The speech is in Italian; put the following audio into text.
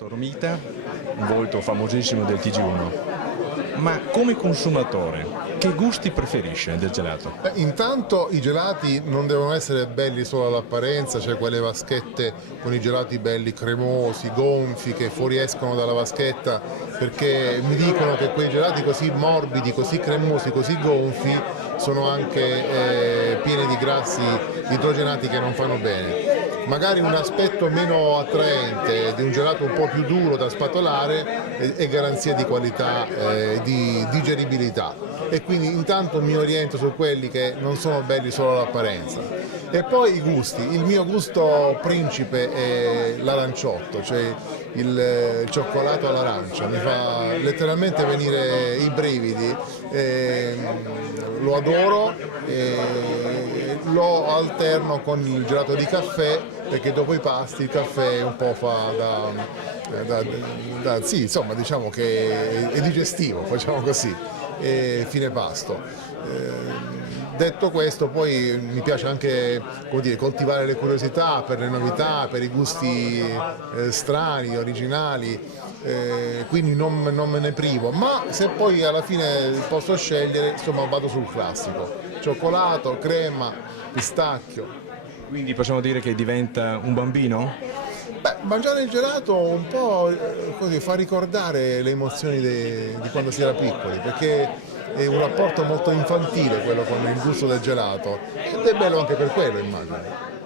Tormita, un volto famosissimo del TG1, ma come consumatore che gusti preferisce del gelato? Beh, intanto i gelati non devono essere belli solo all'apparenza, cioè quelle vaschette con i gelati belli cremosi, gonfi, che fuoriescono dalla vaschetta perché mi dicono che quei gelati così morbidi, così cremosi, così gonfi sono anche pieni di grassi idrogenati che non fanno bene. Magari un aspetto meno attraente di un gelato un po' più duro da spatolare è garanzia di qualità e di digeribilità, e quindi intanto mi oriento su quelli che non sono belli solo all'apparenza. E poi i gusti, il mio gusto principe è l'aranciotto, cioè il cioccolato all'arancia, mi fa letteralmente venire i brividi, lo adoro e lo alterno con il gelato di caffè, perché dopo i pasti il caffè un po' fa sì, insomma, diciamo che è digestivo, facciamo così, fine pasto. Detto questo, poi mi piace anche, come dire, coltivare le curiosità per le novità, per i gusti strani, originali, quindi non me ne privo, ma se poi alla fine posso scegliere, insomma, vado sul classico: cioccolato, crema, pistacchio. Quindi possiamo dire che diventa un bambino? Beh, mangiare il gelato un po' così fa ricordare le emozioni di quando si era piccoli, perché è un rapporto molto infantile quello con il gusto del gelato, ed è bello anche per quello, immagino.